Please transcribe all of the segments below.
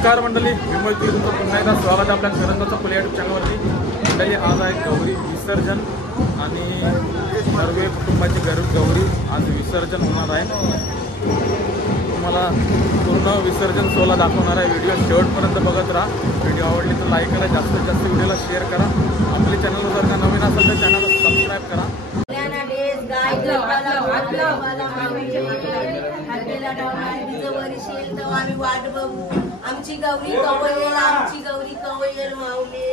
नमस्कार मंडळी, विमल तुमचं पुन्हा एकदा स्वागत आहे आपल्या करंजाचा फुले यूट्यूब चॅनलवरती। मंडळी आज आहे गौरी विसर्जन आणि सर्व कुटुंबाची गौरी आज विसर्जन होणार आहे। तुम्हाला पूर्ण विसर्जन सोहळा दाखवणार आहे। व्हिडिओ शेवटपर्यंत बघत राहा। व्हिडिओ आवडली तर लाईक करा, जास्तीत जास्त व्हिडिओला शेअर करा। आपल्या चॅनलवर जर का नवीन असेल तर चॅनलला सबस्क्राईब करा। आमची गौरी कवयेल, आमची गौरी कवयेल माऊले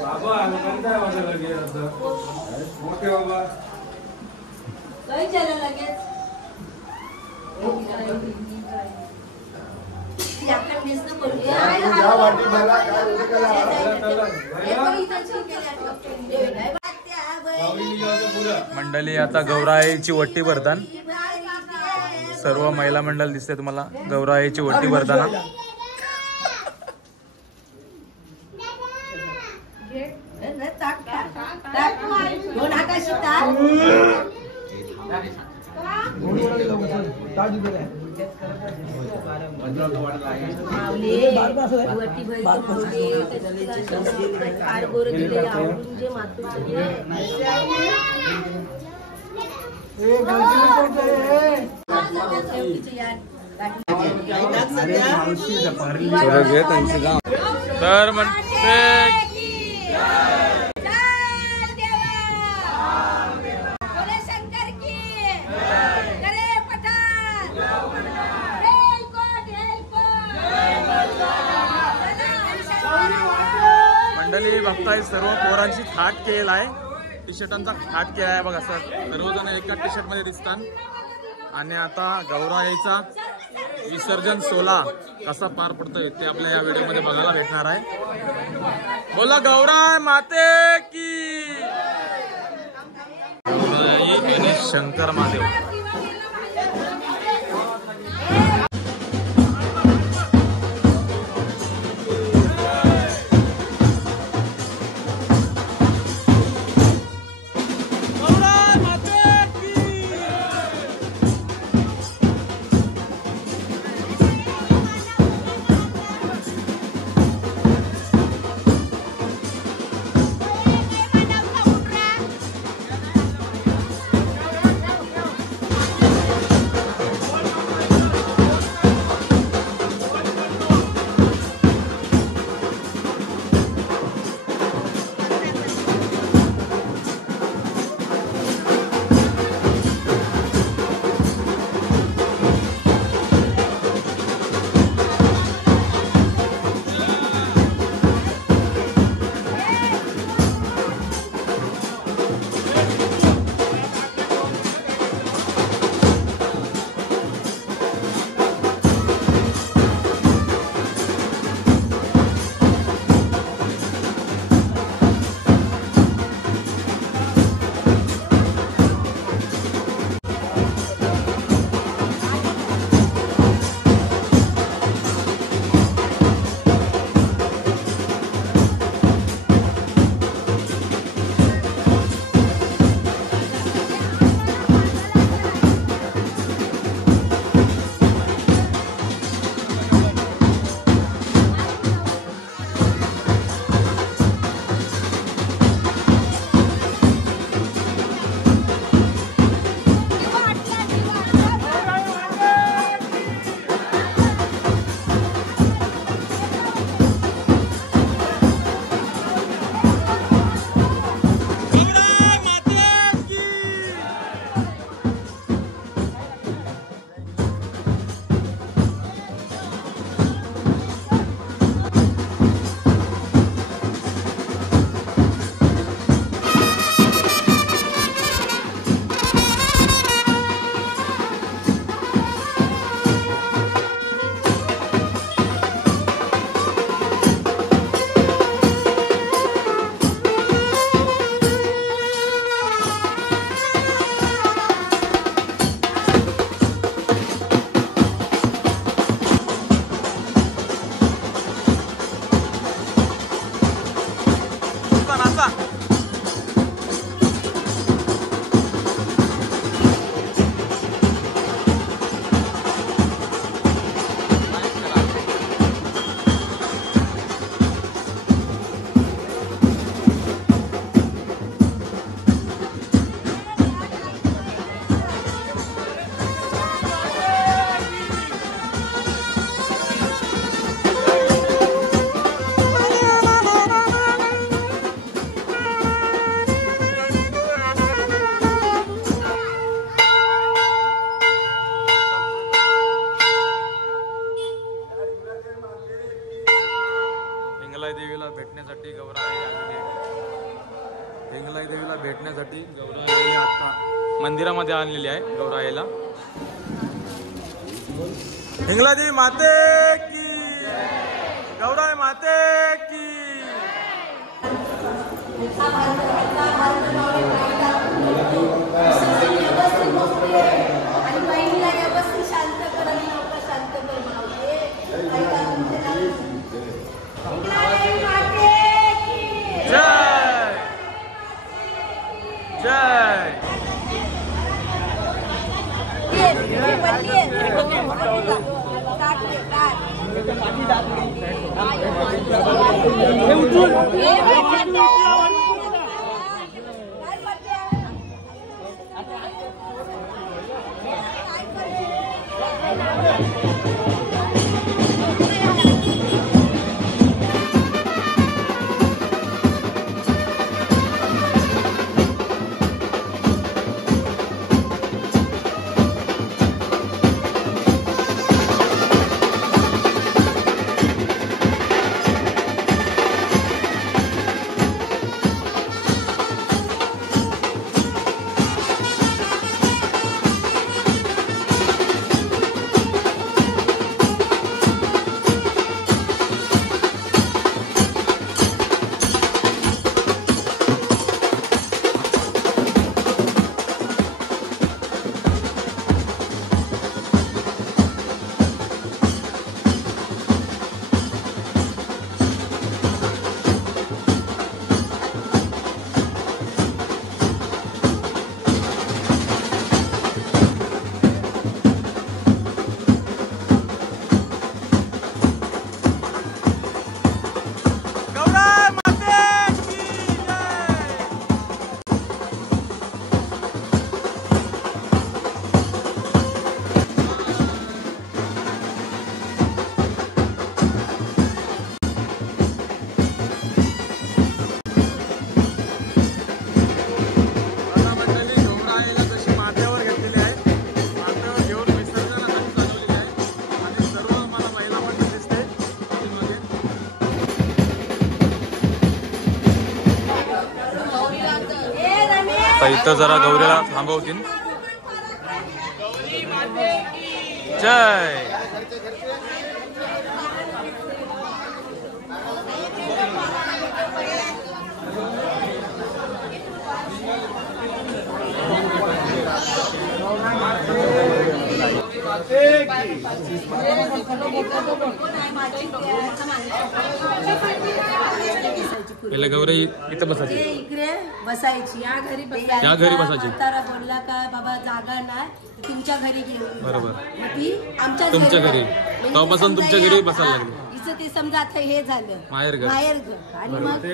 बाबा काय वाजलं लगेच मोठे बाबा काय झालं लगेच याकडे दिसतं बोलूया या वाटी मला काय होतं मंडळी आता गौराईची वट्टी भरतान सर्व महिला मंडळ दिसते तुम्हाला गौराईची वट्टी भरताना। तर म्हणते मंडळी बघताय सर्व पोरांची थाट केलेला आहे, टी शर्टांचा थाट केला आहे बघा सर। सर्वजण एका टी शर्ट मध्ये दिसतात आणि आता गौराईचा विसर्जन सोहळा कसा पार पडतोय ते आपल्या या व्हिडिओ मध्ये बघायला भेटणार आहे। बोला गौराई माते की गौराई आणि शंकर महादेव। हिंगलाई देवीला भेटण्यासाठी गौराई आलेली आहे. हिंगलाई देवीला भेटण्यासाठी गौराई आता मंदिरामध्ये आणलेली आहे. गौराईला हिंगलाई देवी माते की, गौराई माते की. आणि बहिणीला व्यवस्थित शांत कर आणि लोक शांत कर मावले. जय जय. इथं जरा गौरीला थांबवतील. जय पहिले गौरी इथं बसायची, इकडे बसायची, या घरी बसायची. म्हातारा बोलला का बाबा जागा नाही तुमच्या घरी घेऊन, बरोबर ती आमच्या तुमच्या घरी, तेव्हापासून तुमच्या घरी बसायला लागली. हिचं ते समजा आता हे झालं माहेर घर. आणि मग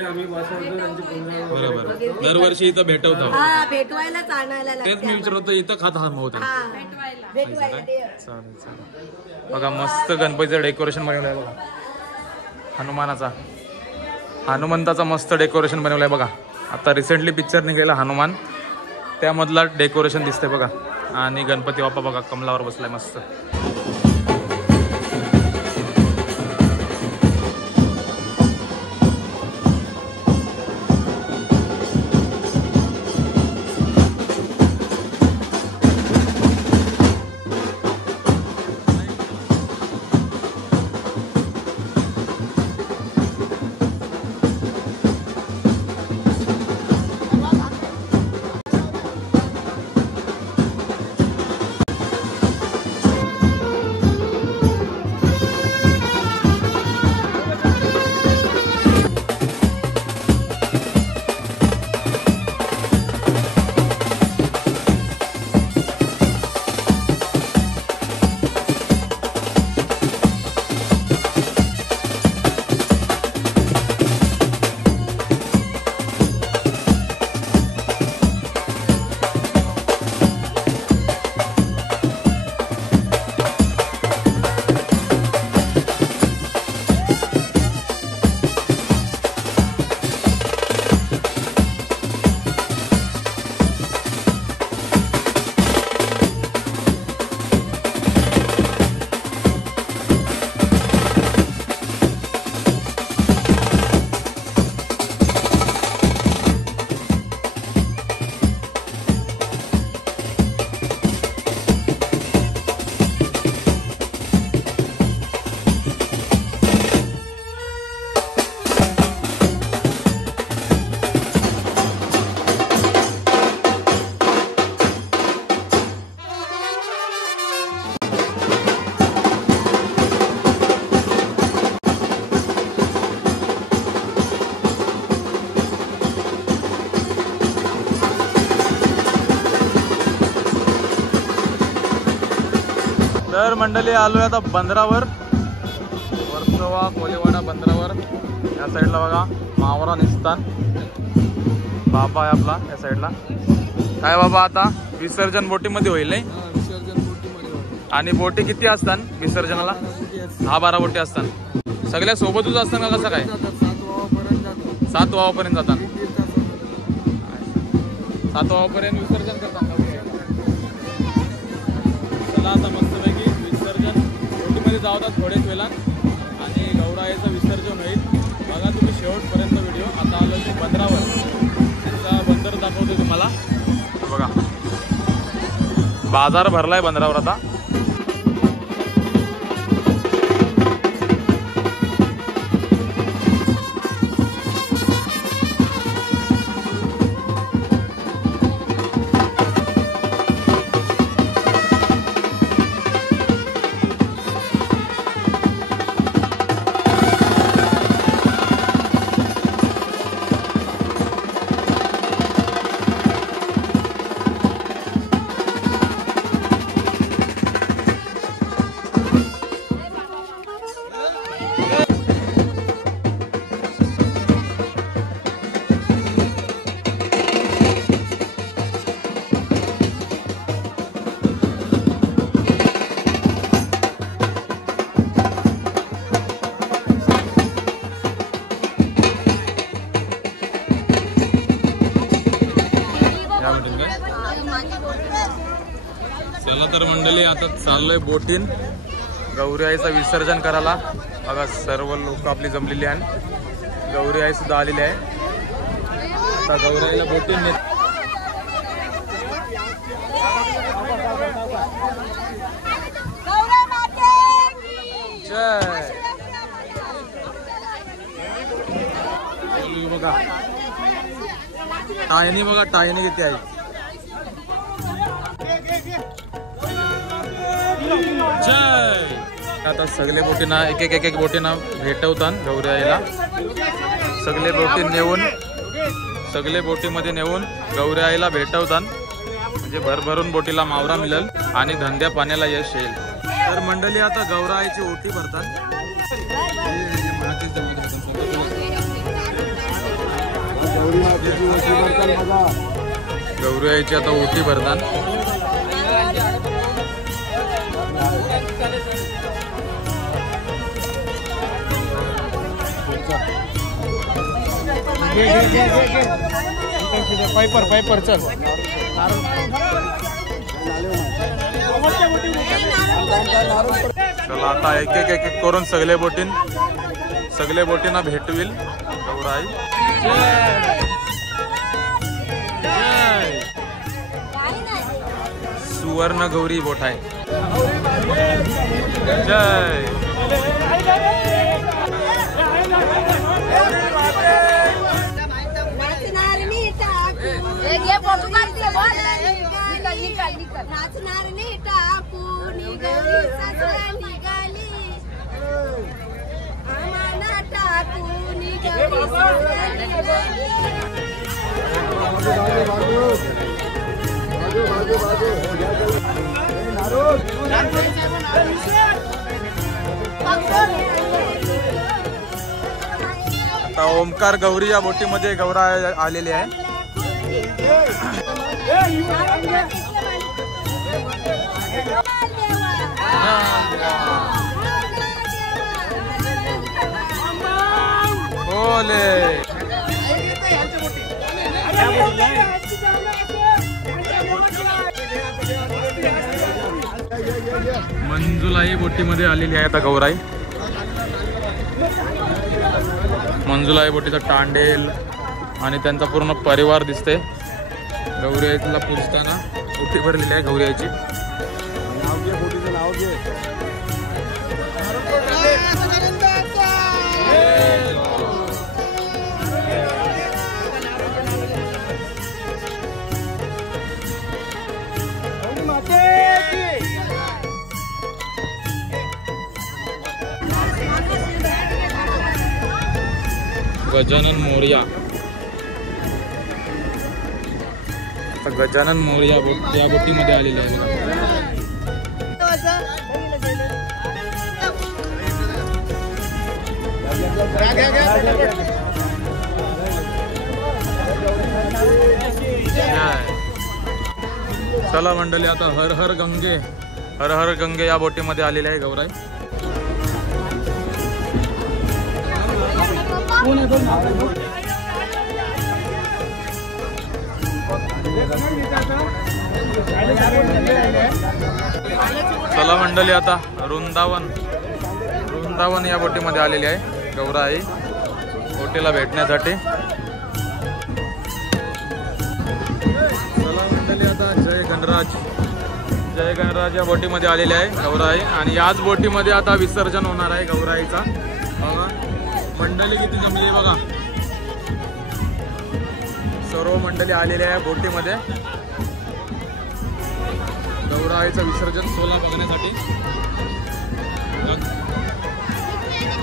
बरोबर दरवर्षी इथं भेटवतो. हा भेटवायलाच आणायला तेच मी विचारत होतो, इथं खात थांबवतो. भेटवायला चालेल चालेल. बघा मस्त गणपतीचं डेकोरेशन बनवलं आहे बघा. हनुमंताचा मस्त डेकोरेशन बनवलं आहे बघा. आता रिसेंटली पिक्चर निघाला हनुमान, त्यामधला डेकोरेशन दिसतंय बघा. आणि गणपती बाप्पा बघा कमलावर बसलाय मस्त. तर मंडळी आलोय आता बंदरावर, वर्सोवा कोलेवाडा बंदरावर. या साईडला बघा मावरा निस्तान बाबा आहे आपला या साईडला. काय बाबा आता विसर्जन बोटीमध्ये होईल नाही? आणि बोटी किती असतात विसर्जनाला? 10-12 बोटी असतात. सगळ्या सोबतच असतात का कसं काय? 7 वावापर्यंत जातात. 7 वावापर्यंत विसर्जन करतात. चला आता मस्तपैकी विसर्जन बोटीमध्ये जावतात थोड्याच वेळा आणि गौराईचं विसर्जन होईल. बघा तुम्ही शेवटपर्यंत व्हिडिओ. आता आलो ते बंदरावर, त्यांचा बंदर दाखवतो तुम्हाला. बघा बाजार भरलाय बंदरावर आता. चला तर मंडळी आता चाललोय बोटीन गौरी आईचं विसर्जन करायला. बघा सर्व लोक आपली जमलेली आहे. गौरी आई सुद्धा आलेली आहे. आता गौरी आईला बोटीन जय. बघा टायनी, बघा टायनी किती आहे. जय. आता सगळे बोटींना एक बोटींना भेटवतात गौरी आईला. सगळे बोटीमध्ये नेऊन गौरी आईला भेटवतात. म्हणजे भरभरून बोटीला मावरा मिळेल आणि धंद्या पाण्याला यश येईल. तर मंडळी आता गौरी आईची ओटी भरतात. गौरी आईची आता ओटी भरतात. पायपर चल. चला आता एक करून सगळे बोटींना भेटविल गौराई. जय. सुवर्ण गौरी बोट आहे. जय. आता ओमकार गौरी या बोटीमध्ये गौरा आलेली आहे. बोले मंजुलाई बोटीमध्ये आलेली आहे आता गौराई. मंजुलाई बोटीचा तांडेल आणि त्यांचा पूर्ण परिवार दिसते. गौरी आईला पूजताना ओटी भरलेली आहे गौरी आईची. गजानन मोरया. आता गजानन मोरया या बोटीमध्ये आलेले आहे. चला मंडळी, आता हर हर गंगे या बोटीमध्ये आलेले आहे गौराई. चला मंडळी, आता वृंदावन या बोटीमध्ये आलेली आहे गौराई बोटीला भेटण्यासाठी. चला मंडळी, आता जय गणराज या बोटीमध्ये आलेले आहे गौराई. आणि याच बोटीमध्ये आता विसर्जन होणार आहे गौराईचा. बघा मंडळी किती जमली बघा. सर्व मंडळी आलेले आहे बोटीमध्ये गौराईचं विसर्जन सोहळा बघण्यासाठी.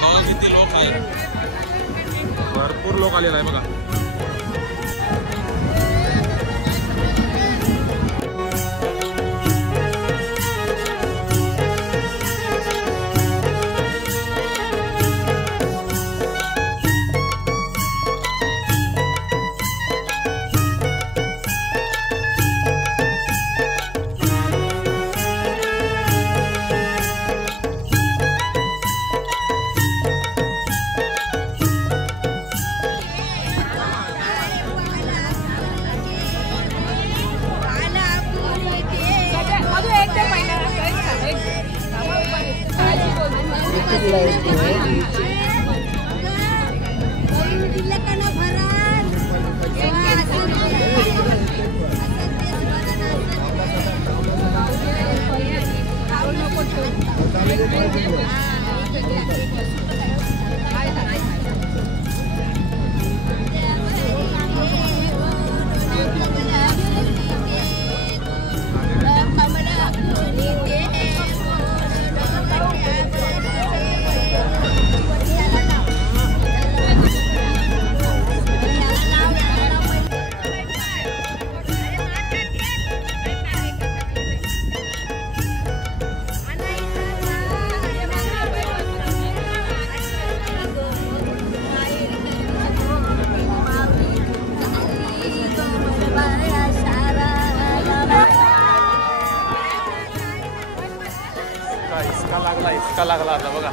बघा किती लोक आहेत, भरपूर लोक आलेले आहे बघा. इतका लागला आता बघा.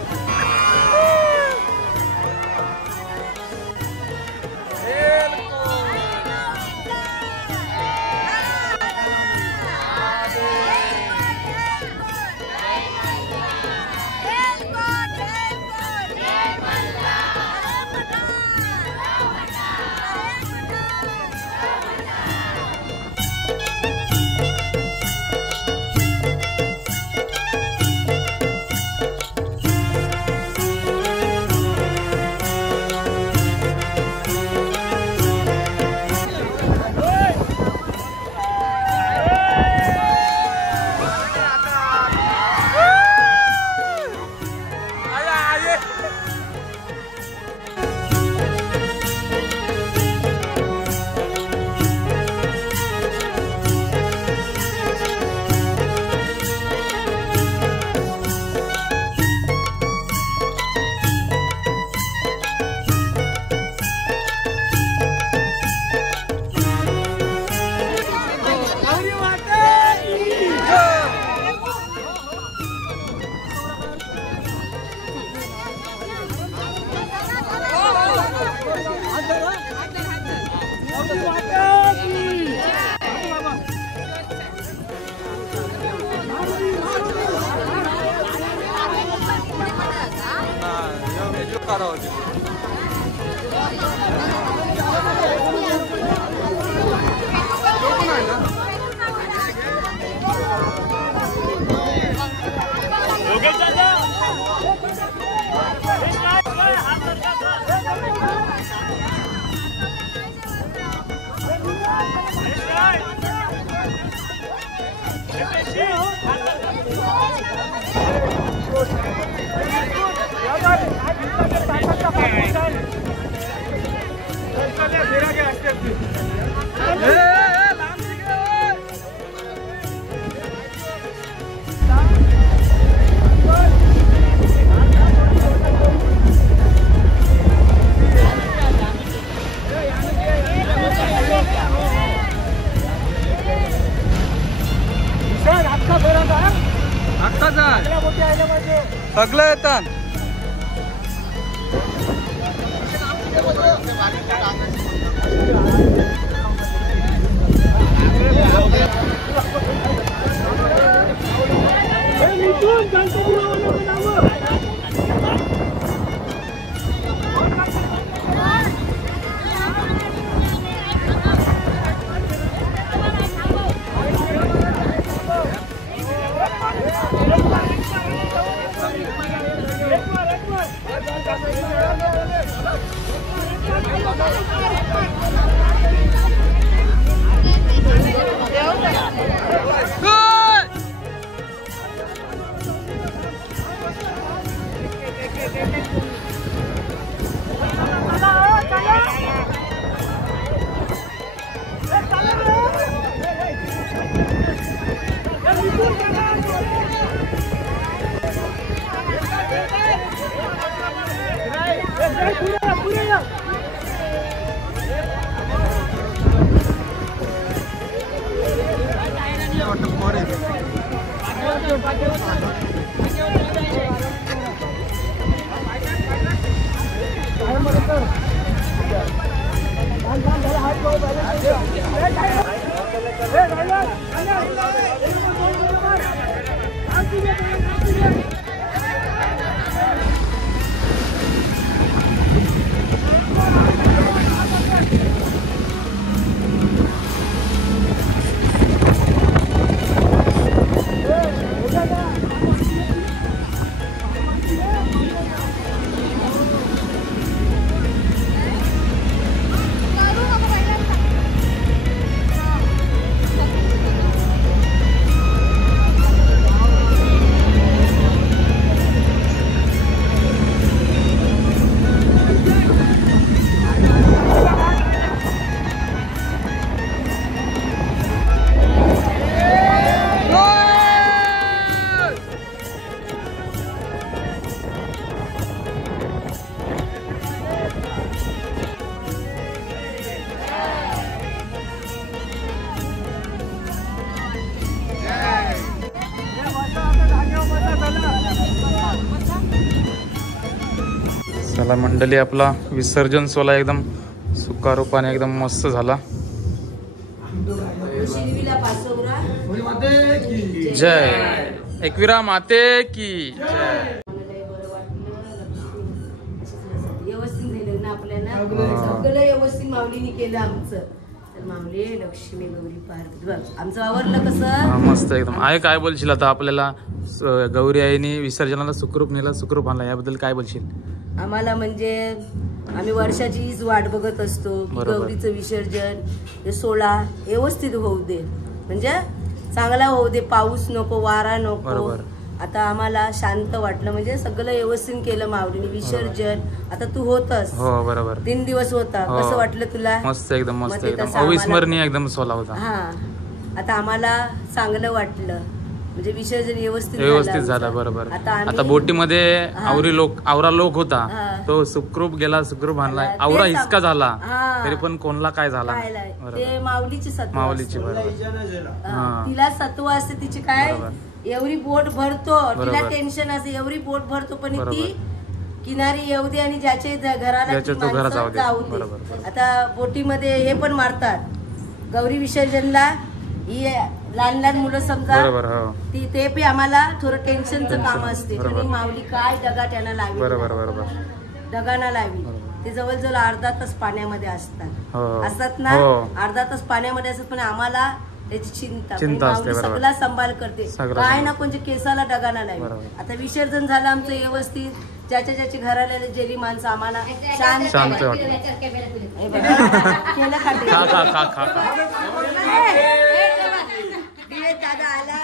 चला मंडळी, आपला विसर्जन सोहळा एकदम सुखारूपाने एकदम मस्त झाला. जय एकविरा माते की जय. व्यवस्थित झालं ना आपल्याला, सगळं व्यवस्थित माऊलीने केलं आमचं. तर माऊली लक्ष्मी गौरी पार्वती आमचं आवरलं कसं मस्त एकदम आहे. काय बोलशील आता आपल्याला गौरी आईने विसर्जनाला सुखरूप नेला, सुखरूप आणला, याबद्दल काय बोलशील? आम्हाला म्हणजे आम्ही वर्षाचीच वाट बघत असतो की गौरीचं विसर्जन हे सोहळा व्यवस्थित होऊ दे, म्हणजे चांगला होऊ दे, पाऊस नको, वारा नको. आता आम्हाला शांत वाटलं, म्हणजे सगळं व्यवस्थित केलं माऊलीने विसर्जन. आता तू होतस, हो बरोबर, 3 दिवस होता, कसं वाटलं तुला? मस्त एकदम, मस्त एकदम अविस्मरणीय एकदम सोहळा होता. हा, आता आम्हाला चांगलं वाटलं, म्हणजे विसर्जन व्यवस्थित झाला. बरोबर. आता बोटीमध्ये आवरा लोक होता, तो सुखरूप गेला, सुखरूप आणला. आवरा हिसका झाला तरी पण कोणला काय झाला, ते माऊलीची सत्व, माऊलीची. तिला सत्व असते तिची. काय एवढी बोट भरतो, तिला टेन्शन असते, एवढी बोट भरतो, पण ती किनारी येऊ दे आणि ज्याच्या घराला जाऊ दे. आता बोटीमध्ये हे पण मारतात गौरी विसर्जनला, ही लहान लहान मुलं समजा, ते पण आम्हाला थोडं टेन्शनचं काम असते. माऊली काय दगा त्यांना लावी, दगाना लावी. ते जवळजवळ अर्धा तास पाण्यामध्ये असतात ना, अर्धा तास पाण्यामध्ये असतात, पण आम्हाला त्याची चिंता असते. सगळा सांभाळ करते, काय ना कोणत्या केसाला दगाना लावी. आता विसर्जन झालं आमचं व्यवस्थित, ज्याच्या घराला गेली माणसं आम्हाला शांत दादा आला,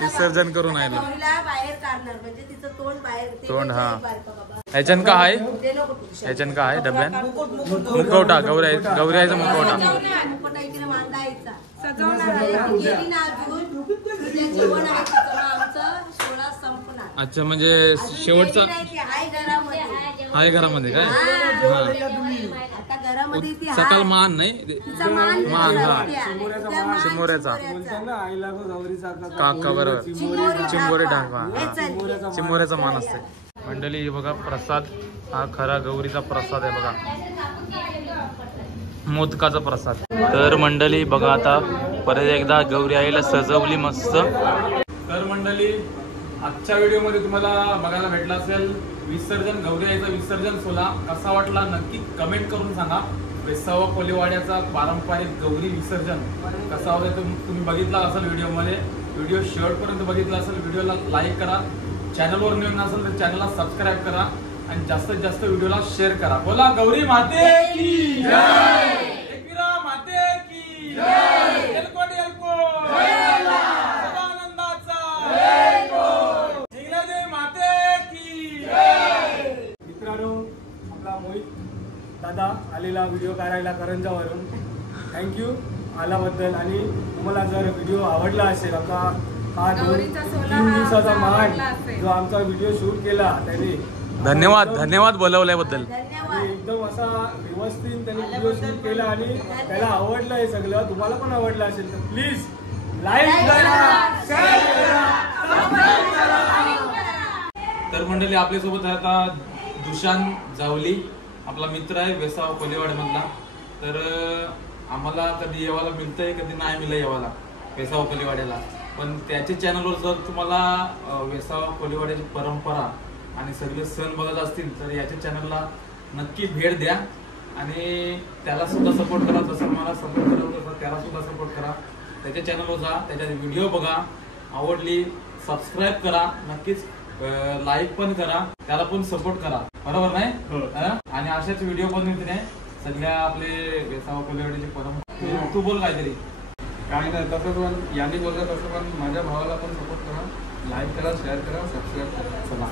विसर्जन करून आहे बाहेर काढणार, म्हणजे तिचं तोंड बाहेर. तोंड हा ह्याच्यान का आहे, ह्याच्यान का आहे डब्यान मुखवटा, गौराईचा मुखवटा. मुखवटा इकडे मांडायचा, गेली ना अजून जेवण आमचं सोहळा संपणार. अच्छा, म्हणजे शेवटचं आहे घरामध्ये, आहे घरामध्ये काय? आता गरम मध्ये ती सकल हाय. मान नाही तिचा मान मान, तिचा हा. द्या. तिचा मान चिमुऱ्याचा. काका बरोबर चिंबोरे टाका चिंबोऱ्याचा मान असते. मंडळी हे बघा प्रसाद हा खरा गौरीचा प्रसाद आहे बघा, मोदकाचा प्रसाद. तर मंडळी बघा आता परत एकदा गौरी आईला सजवली मस्त. तर मंडळी आजच्या व्हिडिओमध्ये तुम्हाला बघायला भेटला असेल विसर्जन, गौरी आईचा विसर्जन सोहळा कसा वाटला नक्की कमेंट करून सांगा. वेसावा कोलेवाड्याचा पारंपरिक गौरी विसर्जन कसा होता तुम्ही बघितला असेल व्हिडिओमध्ये. व्हिडिओ शेवटपर्यंत बघितला असेल, व्हिडिओला लाईक करा, चॅनलवर नवीन असेल तर चॅनलला सबस्क्राईब करा आणि जास्तीत जास्त व्हिडिओला शेअर करा. बोला गौरी माते की जय, एकविरा माते की जय, एलकोट एलकोट सदानंदाचा जिंगलादेवी माते की जय. मित्रांनो, आपला मोहित दादा आलेला व्हिडिओ काढायला करंजावरून, थँक्यू आल्याबद्दल. आणि तुम्हाला जर व्हिडिओ आवडला असेल, आपला हा 2-3 दिवसाचा मान जो आमचा व्हिडिओ शूट केला त्याने, धन्यवाद धन्यवाद बोलवल्याबद्दल. धन्यवाद. एकदम असा व्यवस्थित त्यांनी व्हिडिओ शूट केला आणि त्याला आवडलं हे सगळं. तुम्हाला पण आवडलं असेल तर प्लीज लाईक करा, शेअर करा, सबस्क्राईब करा. तर मंडळी आपल्यासोबत आहे आता दुशान जावली, आपला मित्र आहे वेसावा कोलेवाड्यामधला. तर आम्हाला कधी येवाला मिळतंय कधी नाही मिळलं येवाला वेसावा कोलेवाड्याला. पण त्याच्या चॅनलवर जर तुम्हाला वेसावा कोलेवाड्याची परंपरा आणि सगळे सण बघत असतील तर याच्या चॅनलला नक्की भेट द्या आणि त्याला सुद्धा सपोर्ट करा. जसं मला सपोर्ट करा तसं त्याला सुद्धा सपोर्ट करा. त्याच्या चॅनलवर जा, त्याच्या व्हिडिओ बघा, आवडली सबस्क्राईब करा, नक्कीच लाईक पण करा, त्याला पण सपोर्ट करा, बरोबर नाही. आणि अशाच व्हिडिओ बनवते सगळ्या आपले वेसावा कोलेवाड्याची परंपरा. तू बोल काहीतरी. काय नाही, तसं पण यांनी बोललं तसं पण माझ्या भावाला पण सपोर्ट करा, लाईक करा, शेअर करा, सबस्क्राईब करा. चला.